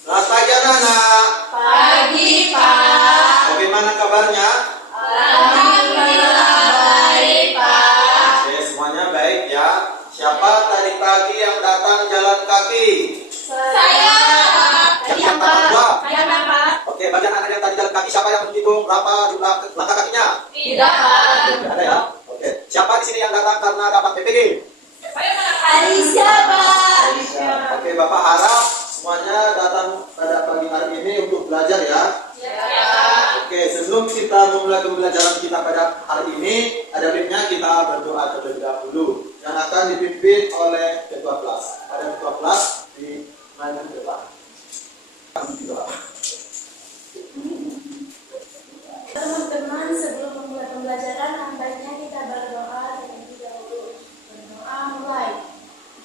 Selamat pagi anak-anak. Pagi, Pak. Bagaimana kabarnya? Alhamdulillah baik, Pak. Oke, semuanya baik ya. Siapa tadi pagi yang datang jalan kaki? Saya. Siapa yang kedua? Saya, Pak. Oke, bagi anak yang tadi jalan kaki, siapa yang menghitung berapa jumlah langkah kakinya? Tidak, Pak. Tidak ada ya. Oke, siapa di sini yang datang karena dapat PPG? Alicia, Pak. Oke, Bapak harap semuanya datang pada pagi hari ini untuk belajar ya. Ya. Oke, sebelum kita memulai pembelajaran kita pada hari ini, ada baiknya kita berdoa terlebih dahulu yang akan dipimpin oleh ketua kelas. Ada ketua kelas di mana depan. Kami berdoa. Teman-teman, sebelum memulai pembelajaran, baiknya kita berdoa terlebih dahulu. Berdoa mulai.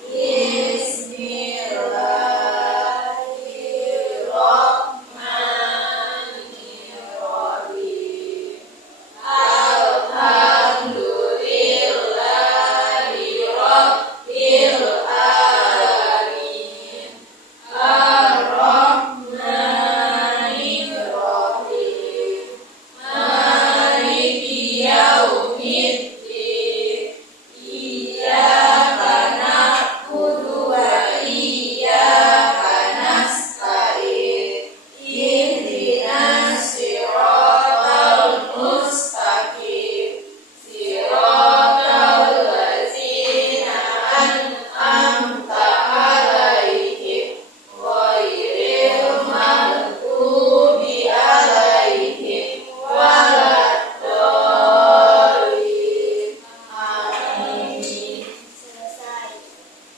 Bismillahirrahmanirrahim. Alhamdulillahirabbil alamin. Ar-Rahmanirrahim. Maliki yaumiddin. Iyyaka na'budu wa iyyaka nasta'in. Ihdinas siratal mustaqim. Siratal ladzina an'amta 'alaihim ghairil maghdubi 'alaihim waladdallin. Amin. Selesai.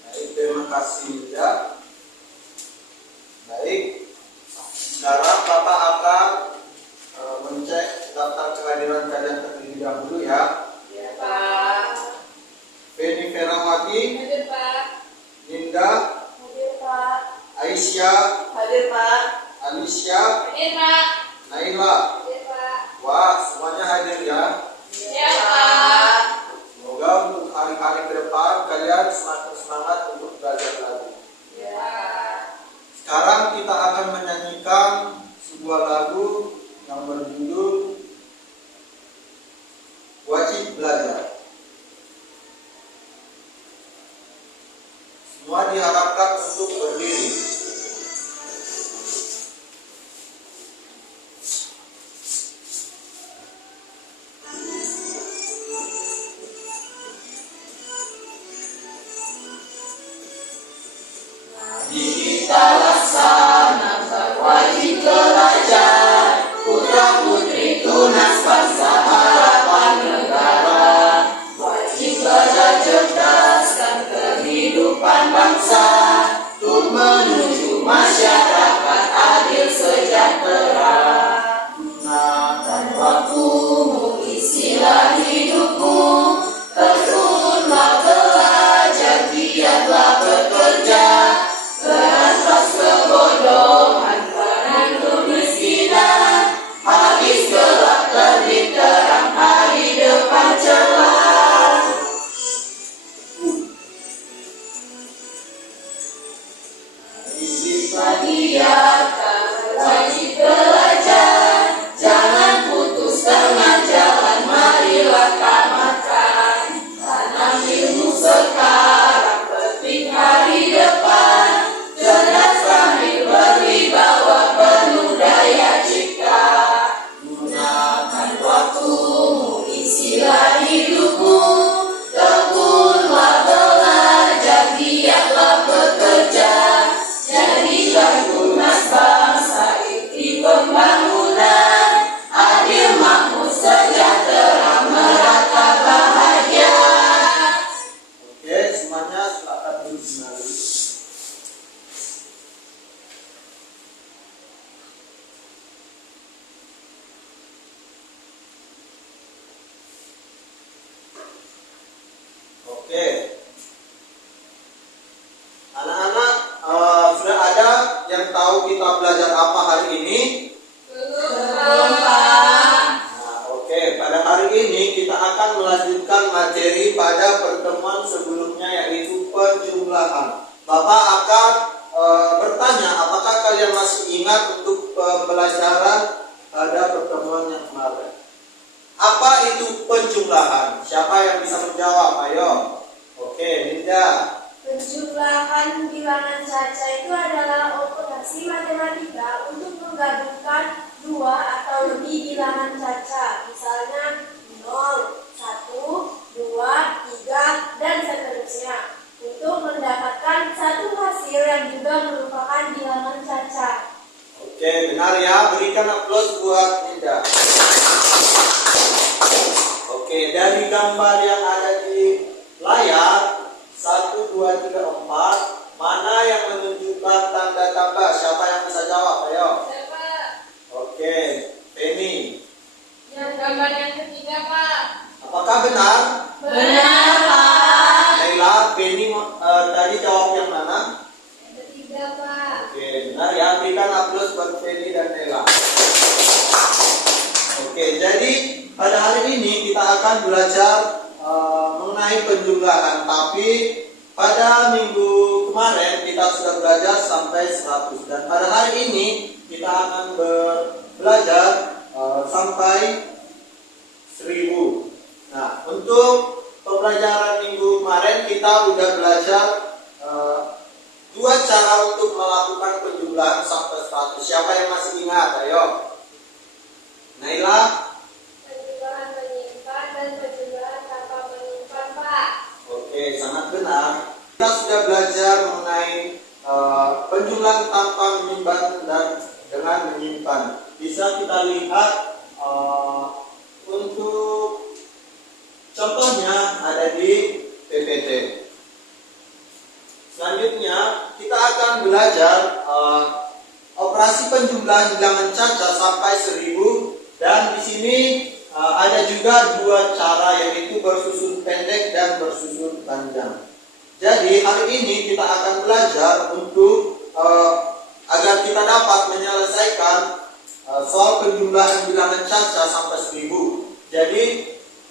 Baik, terima kasih ya. Baik, sekarang Bapak akan mencek daftar kehadiran kalian terlebih dahulu ya. Ya, Pak. Feni Ferawati, Hadir, Pak. Ninda, Hadir, Pak. Aisyah, Hadir, Pak. Alicia, Hadir, Pak. Naila. Hadir, Pak. Wah, semuanya hadir ya. Ya, Pak. Semoga untuk hari-hari ke depan kalian semakin semangat untuk belajar lagi. Ya. Sekarang kita akan menyanyikan sebuah lagu yang berjudul Wajib Belajar. Semua diharapkan untuk berdiri. Kita laksanakan wajib belajar, putra putri tunas bangsa harapan negara. Wajib belajar cerdaskan kehidupan bangsa, untuk menuju masyarakat adil sejahtera. Gunakan waktumu, isilah hidupmu, tekunlah belajar, giatlah bekerja. Berantas kebodohan, peran kemiskinan, habis gelap terbit terang hari depan cerah. Giatkan wajib belajar, jangan putus tengah jalan, marilah tamatkan. Tanam ilmu sekarang, petik hari depan. Cerdas sambil berwibawa, penuh daya cipta. Gunakan waktumu, isilah hidupmu, tekunlah belajar, giatlah bekerja. Jadikan tunas bangsa inti pembangunan, adil makmur sejahtera merata bahagia. Oke, semuanya silakan duduk kembali. Oke, anak-anak, sudah ada yang tahu kita belajar apa hari ini? Belum, Pak. Nah, oke, pada hari ini kita akan melanjutkan materi pada pertemuan sebelumnya, yaitu penjumlahan. Bapak akan bertanya, apakah kalian masih ingat untuk pembelajaran pada pertemuan yang kemarin. Apa itu penjumlahan? Siapa yang bisa menjawab? Ayo. Oke, Linda. Penjumlahan bilangan caca itu adalah operasi matematika untuk menggabungkan dua atau lebih bilangan caca, misalnya 0, 1, 2, 3, dan seterusnya, untuk mendapatkan satu hasil yang juga merupakan bilangan caca. Oke, benar ya. Berikan aplaus buat Linda. Oke, dari gambar yang ada di layar 1, 2, 3, 4, mana yang menunjukkan tanda tambah? Siapa yang bisa jawab? Ayo. Siapa? Oke, Penny. Yang gambar yang ketiga, Pak. Apakah benar? Benar, Pak. Naila, Penny tadi jawab yang mana? Yang ketiga, Pak. Oke, benar ya. Berikan aplaus buat Penny dan Naila. Oke, jadi pada hari ini kita akan belajar mengenai penjumlahan. Tapi pada minggu kemarin kita sudah belajar sampai 100. Dan pada hari ini kita akan belajar sampai 1000. Nah, untuk pembelajaran minggu kemarin kita sudah belajar dua cara untuk melakukan penjumlahan sampai 100. Siapa yang masih ingat? Ayo. Naila. Penjumlahan menyimpan dan penjumlahan tanpa menyimpan, Pak. Oke, sangat benar. Kita sudah belajar mengenai penjumlahan tanpa menyimpan dan dengan menyimpan. Bisa kita lihat untuk contohnya ada di PPT. Selanjutnya kita akan belajar operasi penjumlahan bilangan caca sampai 1000, dan di sini ada juga dua cara, yaitu bersusun pendek dan bersusun panjang. Jadi hari ini kita akan belajar untuk agar kita dapat menyelesaikan soal penjumlahan bilangan caca sampai 1000. Jadi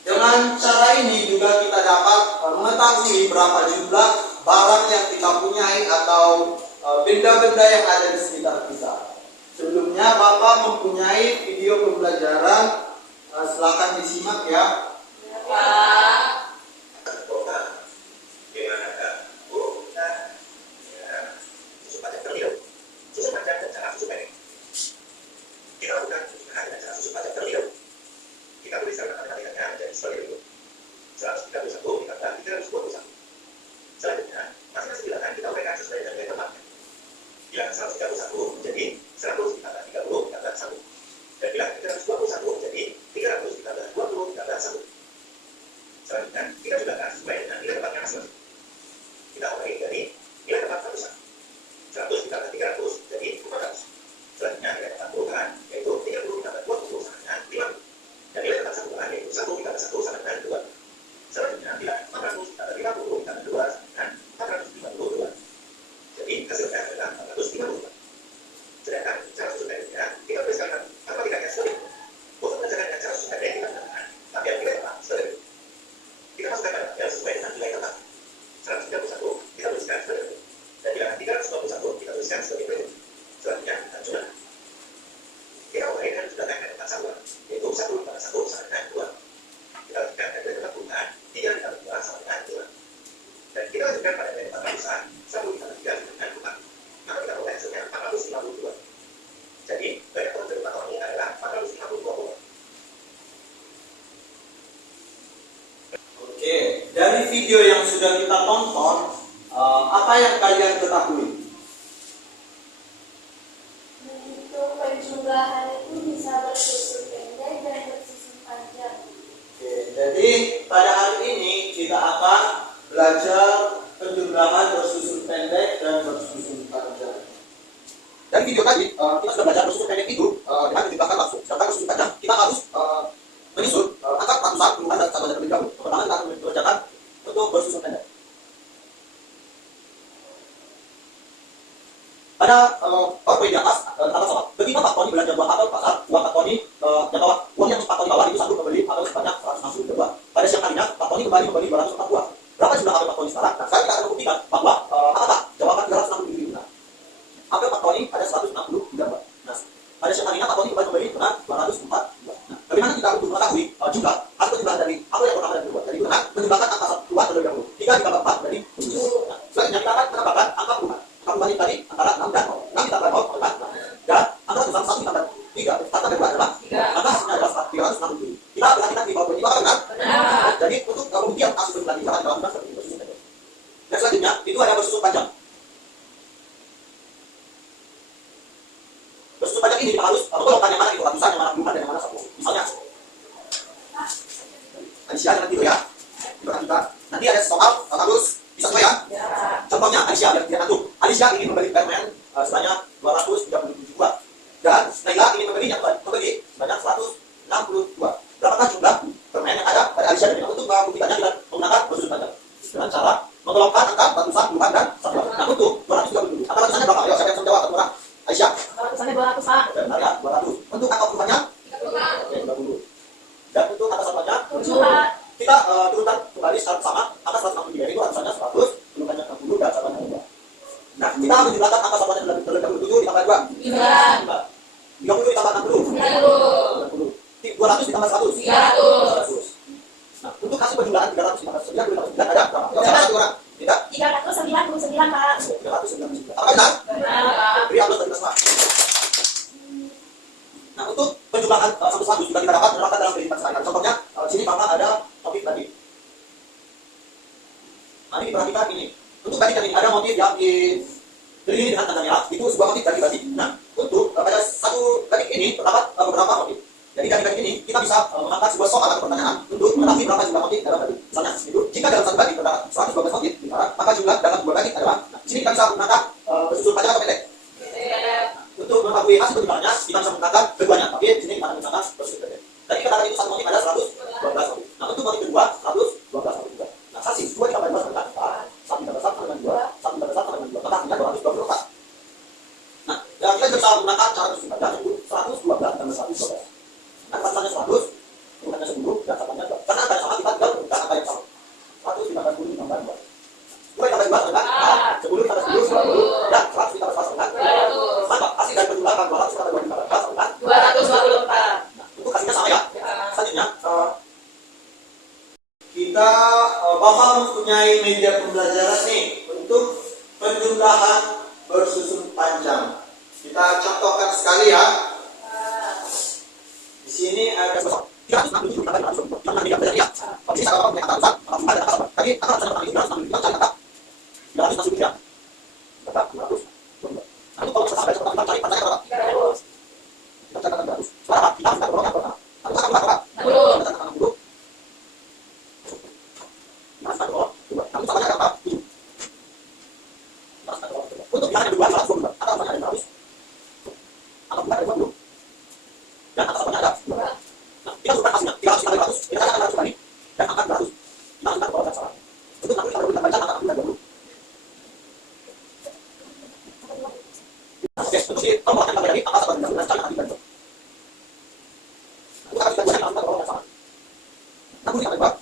dengan cara ini juga kita dapat mengetahui berapa jumlah barang yang kita punyai atau benda-benda yang ada di sekitar kita. Sebelumnya Bapak mempunyai video pembelajaran, silakan disimak ya. Pak. Selanjutnya, masing-masing bilangan kita uraikan sesuai dengan nilai tempatnya. Bilangan 131 jadi 100 ditambah 30 ditambah 1. Dan bilangan 321 jadi 300 ditambah 20 ditambah 1. Selanjutnya, kita jumlahkan sesuai dengan nilai tempatnya masing-masing. Kita urai dari nilai tempat ratusan. 100 ditambah 300 jadi 400. Selanjutnya, nilai tempat perubahan yaitu 30 ditambah 20 sama dengan 50. Dan nilai tempat satuan yaitu 1 ditambah 1 sama dengan 2. Selanjutnya, bilangan 400 ditambah 50 ditambah 2 dan 452. Jadi hasilnya adalah 452. Sedangkan cara susun pendeknya kita tuliskan matematikanya sebagai berikut. Untuk mengerjakan dengan cara susun pendek kita menggunakan tabel nilai tempat sebagai berikut. Kita masukkan pada tabel sesuai dengan nilai tempat. 131 kita tuliskan sebagai berikut. Dan bilangan 321 kita tuliskan sebagai berikut. Selanjutnya kita jumlahkan. Kita mulai dengan jumlahkan dari tempat satuan, yaitu 1 ditambah 1 sama dengan 2. Kita lanjutkan dari tempat perubahan 3 ditambah 2 sama dengan 2. Dan kita lanjutkan pada nilai tempat ratusan 1 ditambah 3 sama dengan 4. Maka kita mulai hasilnya 452. Jadi banyak orang dari tahun ini adalah 452 orang. Oke, dari video yang sudah kita tonton, apa yang kalian ketahui? Untuk penjumlahan itu bisa bersusun pendek dan bersusun panjang. Oke, jadi pada hari ini kita akan belajar penjumlahan bersusun pendek dan bersusun panjang. Dari video tadi kita sudah belajar bersusun pendek itu dengan menjumlahkan langsung. Sedangkan bersusun panjang kita harus menyusun angka ratusan, puluhan, dan satu terlebih dahulu. Pertama kita akan mengerjakan untuk bersusun pendek. Pada PowerPoint di atas terdapat soal. Ketika Pak Tony belanja buah apel di pasar, uang Pak Tony yang bawa uang yang Pak Tony bawa itu sanggup membeli apel sebanyak 162 buah. Pada siang harinya Pak Tony kembali membeli 204 buah. Berapa jumlah apel Pak Tony sekarang? Nah, sekarang kita akan membuktikan bahwa apakah jawaban 263 benar. Apel Pak Tony ada 163 buah. Nah, pada siang harinya Pak Tony kembali memberi benar 204. Nah, bagaimana kita untuk mengetahui jumlah atau penjumlahan dari apa yang pertama dan kedua? Jadi benar menjumlahkan angka 2 terlebih dahulu. 3 ditambah 4 dari 7. Nah, selanjutnya kita akan menambahkan angka puluhan. Angka puluhan ini tadi antara 6 dan 6 ditambah 0 adalah 6. Dan angka sebesar 1 ditambah 3 kata kedua adalah 3. Angka hasilnya adalah 367. Kita perhatikan di bawah ini apakah benar? Benar. Jadi untuk kemudian kasus berjumlah kita akan dilakukan seperti itu. Dan selanjutnya itu ada bersusun panjang. Bersusun panjang ini harus golongan yang mana itu ratusan, yang mana puluhan, dan yang mana 10. Misalnya, Aisyah nanti itu ya, kita nanti ada soal harus bisa semua ya. Contohnya Aisyah biar tidak ngantuk. Aisyah ingin membeli permen sebanyak 237 buah dan Naila ingin membeli sebanyak 162. Berapakah jumlah permen yang ada pada Aisyah dan Naila? Untuk membuktikannya dengan menggunakan bersusun panjang dengan cara menggolongkan angka ratusan, puluhan, dan satuan. Nah untuk 237, angka ratusannya berapa? Ayo siapa yang bisa menjawab? Satu orang. Aisyah. Ratusannya 200, Pak. Benar ya, 200. Untuk angka puluhannya? 30. Dan untuk angka satuannya? 7, Pak. Kita turunkan kembali secara sama. Angka 163 itu ratusannya 100, puluhannya 60, dan satuannya 2. Nah, kita harus menjumlahkan angka satuannya terlebih dahulu. 7 ditambah 2. 9. 30 ditambah 60. 90. 200 ditambah 100. 300. Nah, untuk hasil penjumlahan 300 ditambah 9 ditambah 9 ada berapa? Ya, satu orang. Tidak? 399, Pak. 399. Apakah benar? Benar. Beri aplaus bagi semua. Nah, untuk penjumlahan 100 juga kita dapat menerapkan dalam kehidupan sehari-hari. Contohnya, sini Bapak ada motif tadi. Nah, ini diperhatikan ini. Untuk tadi ini ada motif yang dirilingi dengan tanda merah. Itu sebuah motif dari batik. Nah, untuk pada satu batik ini terdapat beberapa motif. Jadi dari batik ini kita bisa mengangkat sebuah soal atau pertanyaan untuk mengetahui berapa jumlah motif dalam batik. Misalnya, itu jika dalam satu batik terdapat 112 motif, maka jumlah dalam dua batik adalah. Nah, di sini kita bisa menggunakan bersusun panjang atau pendek. Untuk mengetahui hasil penjumlahannya, kita bisa menggunakan keduanya. Tapi di sini kita akan menggunakan bersusun pendek. Tadi kita katakan itu satu motif ada 112 motif. Nah, untuk motif kedua 112 motif juga. Nah, sasis 2 ditambah 2 sama dengan 4. 1 ditambah 1 sama dengan 2. 1 ditambah 1 sama dengan 2. Maka hasilnya 224. Nah, dan kita bisa menggunakan cara bersusun panjang yaitu 112 ditambah 112. Nah, pasalnya 100, bukannya 10, dan satuannya 2. Karena angka yang sama kita tinggal menggunakan angka yang sama. 100 ditambah 10 ditambah 2. 2 ditambah 2 sama dengan 10 ditambah 10, 20, dan 100 ditambah 1 sama dengan 200. Maka hasil dari penjumlahan 200 ditambah 2 ditambah 2 sama dengan 224. Nah, untuk hasilnya sama ya. Selanjutnya, kita Bapak mempunyai media pembelajaran nih untuk penjumlahan bersusun panjang. Kita contohkan sekali ya. Di sini ada 367 ditambah 520. Jangan tidak belajar ya. Di sini saya punya kata besar, ada kata besar. Tadi kata besar tadi 367 yang cari kata 367 ya. Kata 200. Nah, itu kalau selesai kita cari kata berapa? 300. Kita cari kata 300. Berapa? Kita harus berapa berapa? Satu kata berapa? 60. Kita kata 60. Kita harus berapa? 2. Nanti salahnya berapa? 7. Kita harus berapa? Untuk yang kedua 120. Kata besarnya ada 100. Angka bulan ada 20. Dan angka satunya ada 2. Nah, kita sudah hasilnya 300 ditambah 500. Kita akan 100 kali. Dan angka 200. Kita akan bawa salah. Untuk 60 ditambah 20 tambah angka 20. Oke, untuk si pembuatan kembali lagi angka 1 dan cari angka 20. Untuk angka 20 angka bawa salah. 60 ditambah 2.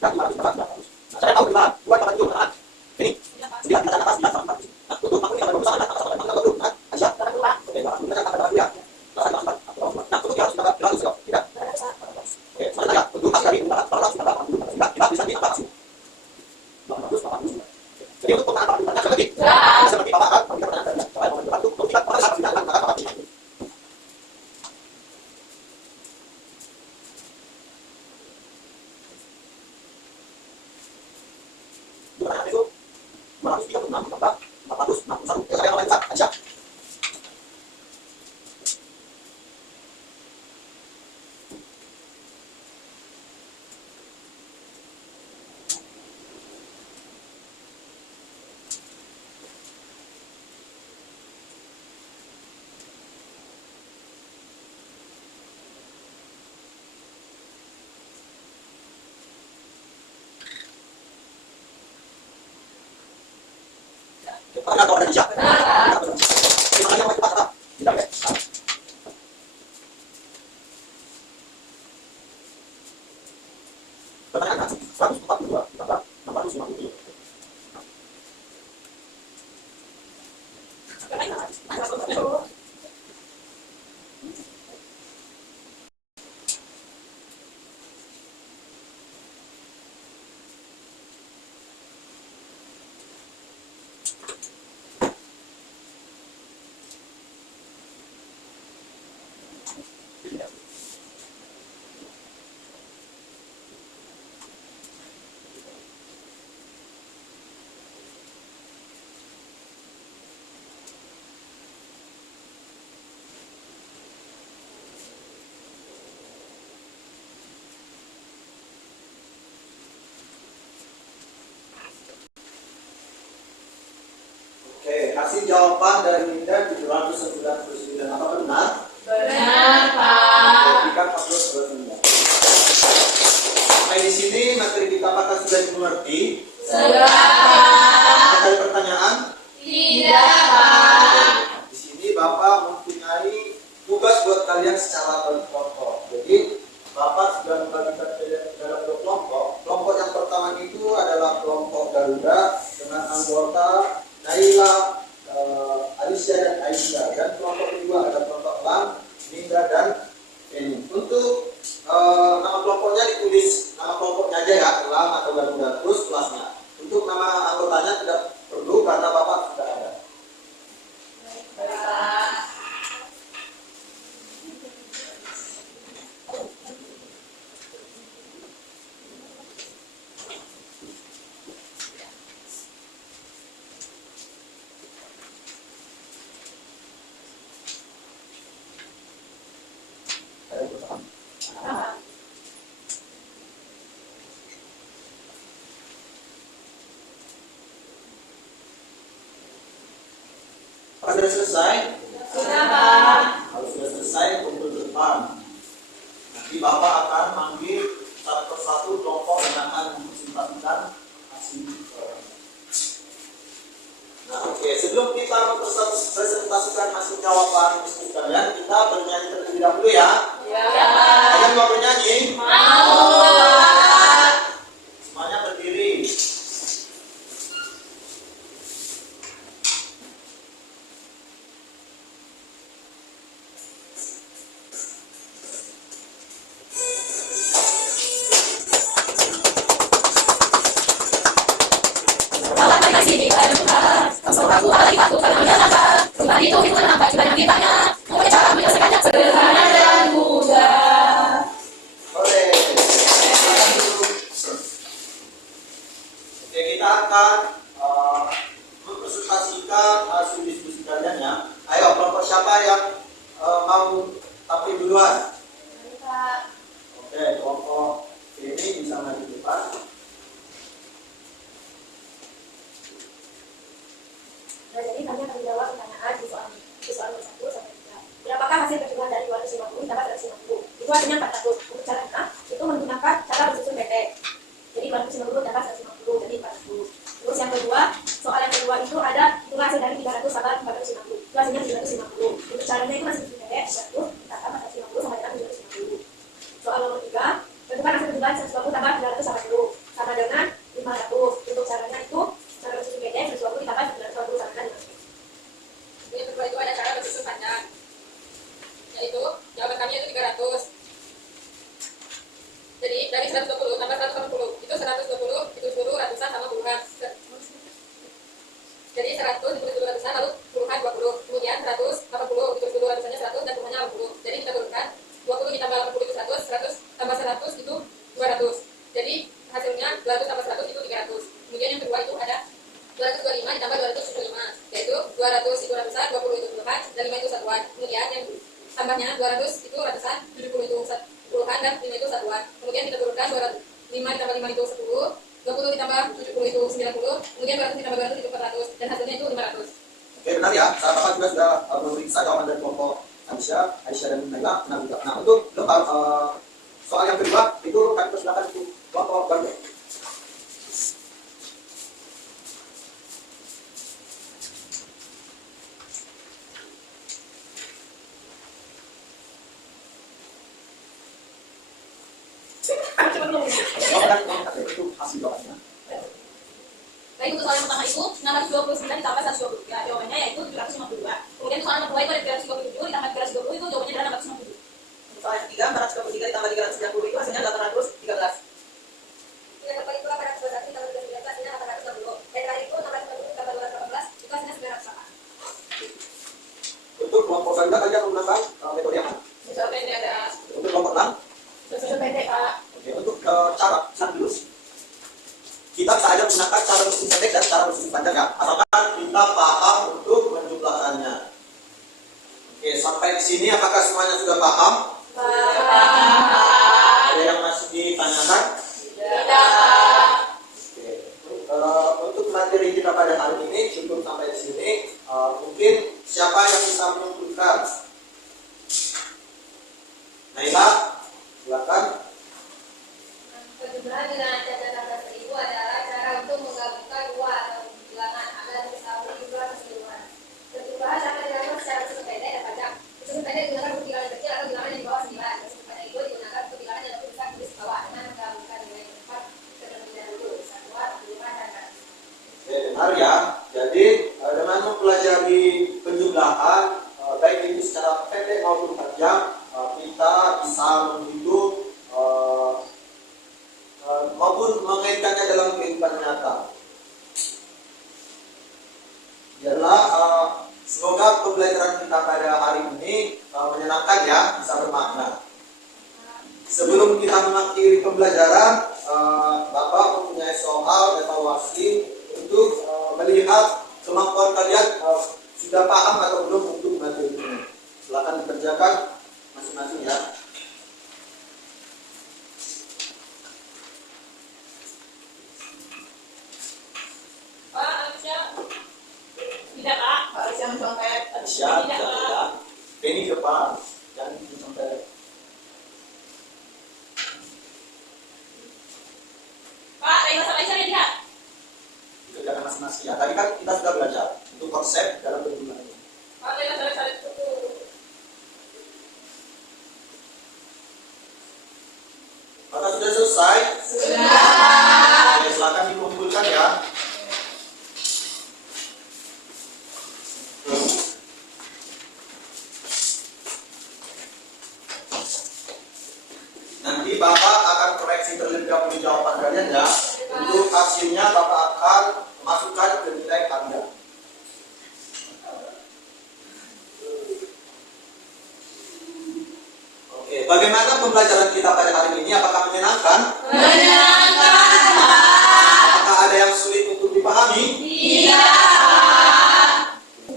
Dan 500 tambah 200. Nah, saya tahu benar 2 tambah 7 benar. Ini 9 kita atas 9 tambah 400. Nah, untuk 60 ditambah 20 sama dengan angka 1 tambah 20. Nah, Aisyah. Oke, 200. Kita akan tambah 2 ya. Nah, untuk yang harus tambah 200 ya. Tidak. Oke, selanjutnya untuk hasil dari 400 tambah 80 tambah 9 kita bisa di angka hasil 880. Jadi untuk pengenaan pertanyaan seperti seperti Bapak akan memberikan pertanyaan dari saya mau membantu untuk tidak pada saat tidak akan mengatakan Bapak ini. Pertanyaan itu 236 tambah 461. Ada yang lain Pak? Aisyah. Apakah kau ada Aisyah? Terima kasih yang cepat. Tidak ya. Pertanyaan 142 tambah 650. Oke, kasih jawaban dari Linda 799. Apa benar? Benar, Pak. Jika 14 sampai di sini materi kita apakah sudah dimengerti? Sudah, Pak. Ada pertanyaan? Tidak, Pak. Di sini Bapak mempunyai tugas buat kalian secara berkelompok. Jadi Bapak sudah membagikan dalam dua kelompok. Kelompok yang pertama itu adalah kelompok Garuda dengan anggota Naila, Alicia dan Aisyah. Dan kelompok kedua ada kelompok Lam, Linda dan Eni. Untuk nama kelompoknya ditulis nama kelompoknya aja ya, Lam atau Garuda, terus kelasnya. Untuk nama anggotanya tidak perlu karena Bapak sudah ada. Pak. Apa sudah selesai? Sudah, Pak. Kalau sudah selesai, kumpul ke depan. Nanti Bapak akan manggil satu persatu kelompok yang akan mempresentasikan hasil. Nah, oke. Sebelum kita mempresentasikan hasil jawaban diskusi kalian, kita bernyanyi terlebih dahulu ya. Ya, Pak. Kalian mau bernyanyi? Mau, Pak. Semuanya berdiri. Sederhana dan mudah. Boleh. Oke, kita akan mempresentasikan hasil diskusi kalian ya. Ayo, kelompok siapa yang mau tampil duluan? Oke, kelompok ini bisa maju ke depan. Nah, jadi kami akan menjawab pertanyaan di soal nomor 1 sampai 3. Berapakah hasil percobaan dari 250 ditambah 150? Itu hasilnya 400. Untuk caranya itu menggunakan cara bersusun pendek. Jadi 250 tambah 150 jadi 400. Terus yang kedua, soal yang kedua itu ada hitungan hasil dari 300 tambah 450. Itu hasilnya 750. Untuk caranya itu masih bersusun pendek 100 tambah 450 sama dengan 750. Soal nomor 3, tentukan hasil percobaan 120 tambah 300 sama dulu sama dengan 500. Untuk caranya itu cara bersusun pendek 120 ditambah 950 sama dengan 500. Yang kedua itu ada cara bersusun panjang, yaitu jawaban kami itu 300. Jadi dari 120 tambah 180 itu 120, itu 10 ratusan sama puluhan. Jadi 100 ditulis dulu ratusan lalu puluhan 20. Kemudian 180 ditulis dulu ratusannya 100 dan puluhannya 80. Jadi kita turunkan 20 ditambah 80 itu 100, 100 tambah 100 itu 200. Jadi hasilnya 200 tambah 100 itu 300. Kemudian yang kedua itu ada 225 ditambah 275, yaitu 200 itu ratusan, 20 itu puluhan, dan 5 itu satuan. Kemudian yang tambahnya 200 itu ratusan, 70 itu puluhan, dan 5 itu satuan. Kemudian kita turunkan 5 ditambah 5 itu 10, 20 ditambah 70 itu 90, kemudian 200 ditambah 200 itu 400, dan hasilnya itu 500. Oke, benar ya. Saat Bapak juga sudah memeriksa jawaban dari kelompok Aisyah dan Naila. Benar juga. Nah, untuk soal yang kedua itu kami persilakan untuk kelompok Garuda. Itu hasil jawabannya. Baik, untuk soal yang pertama itu 629 ditambah 123, jawabannya yaitu 752. Kemudian soal nomor 2 itu ada 327 ditambah 320, itu jawabannya adalah 667. Untuk soal yang ketiga, 423 ditambah 390 itu hasilnya 813. Yang keempat itu 821 ditambah 319 hasilnya 860. Dan terakhir itu 690 ditambah 218 itu hasilnya 908. Untuk kelompok Garuda kalian menggunakan metode yang mana? Siswa pendek ada. Untuk kelompok 6. Siswa pendek Pak. Oke, untuk cara sandius kita bisa aja menggunakan cara bersih pendek dan cara bersih panjang ya. Asalkan kita paham untuk menjumlahkannya. Oke, sampai di sini apakah semuanya sudah paham? Ada yang masih ditanyakan? Oke. Untuk materi kita pada hari ini cukup sampai di sini. Mungkin siapa yang bisa menunjukkan? Naila, silakan. Perjumlahan bilangan cacat atas 1000 adalah cara untuk menggabungkan dua atau bilangan agar mengetahui jumlah keseluruhan. Perjumlahan dapat dilakukan secara bersifat pendek dan panjang. Bersifat pendek digunakan untuk bilangan kecil atau bilangan yang di bawah 9. Bersifat panjang itu digunakan untuk bilangan yang lebih besar tulis bawah dengan menggabungkan nilai yang tepat terlebih dahulu. Satuan, bilangan dan kata. Oke, benar ya. Jadi dengan mempelajari penjumlahan baik itu secara pendek maupun panjang, kita bisa menghitung maupun mengaitkannya dalam kehidupan nyata. Biarlah semoga pembelajaran kita pada hari ini menyenangkan ya, bisa bermakna. Sebelum kita mengakhiri pembelajaran, Bapak mempunyai soal evaluasi untuk melihat kemampuan kalian sudah paham atau belum untuk materi ini. Silakan dikerjakan masing-masing ya. Tidak Pak. Harus yang contek. Siap, Tidak Pak. ya. Ini depan dan sampai. Pak, dari masalah saya lihat. Dikerjakan masing-masing ya. Tadi kan kita sudah belajar untuk konsep dalam penjumlahan ini. Pak, dari masalah saya itu. Maka sudah selesai? Sudah. Oke, silakan dikumpulkan ya. Nanti Bapak akan koreksi terlebih dahulu jawaban kalian ya. Untuk hasilnya Bapak akan masukkan ke nilai Anda. Oke, bagaimana pembelajaran kita pada hari ini? Apakah menyenangkan? Menyenangkan. Apakah ada yang sulit untuk dipahami? Tidak.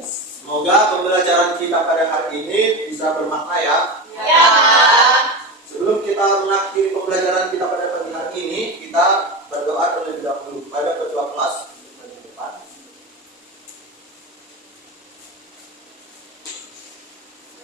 Semoga pembelajaran kita pada hari ini bisa bermakna ya. Ya. Sebelum kita mengakhiri pembelajaran kita pada pagi hari ini, kita berdoa terlebih dahulu pada ketua kelas di depan.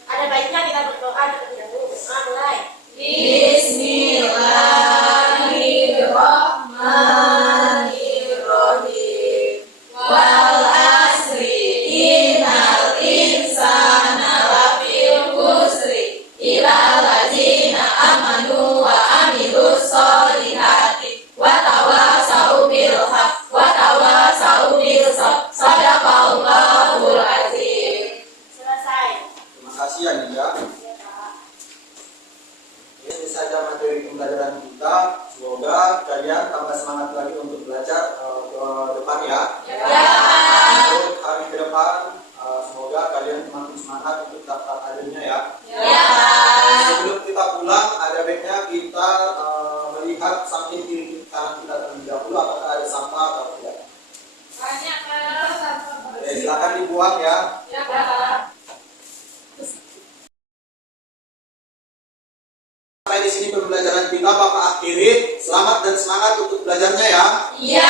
Ada baiknya kita berdoa terlebih dahulu. Mulai. Bismillahirrahmanirrahim. Wal asri innal insana lafii khusri illa allazina amanu wa amilus solihati wa tawasau bil haq wa tawasau bil sabr. Sadaqallahul azim. Selesai. Terima kasih ya Ninja. Ini saja materi pembelajaran kita. Semoga kalian tambah semangat lagi untuk belajar ke depan ya. Untuk hari ke depan, semoga kalian semakin semangat untuk daftar kadernya ya. Sebelum kita pulang, ada baiknya kita melihat samping kiri kanan kita terlebih dahulu apakah ada sampah atau tidak. Banyak Pak. Oke, silakan dibuang ya. Ya Pak. Sampai di sini pembelajaran kita, Bapak akhiri. Selamat dan semangat untuk belajarnya ya. Iya.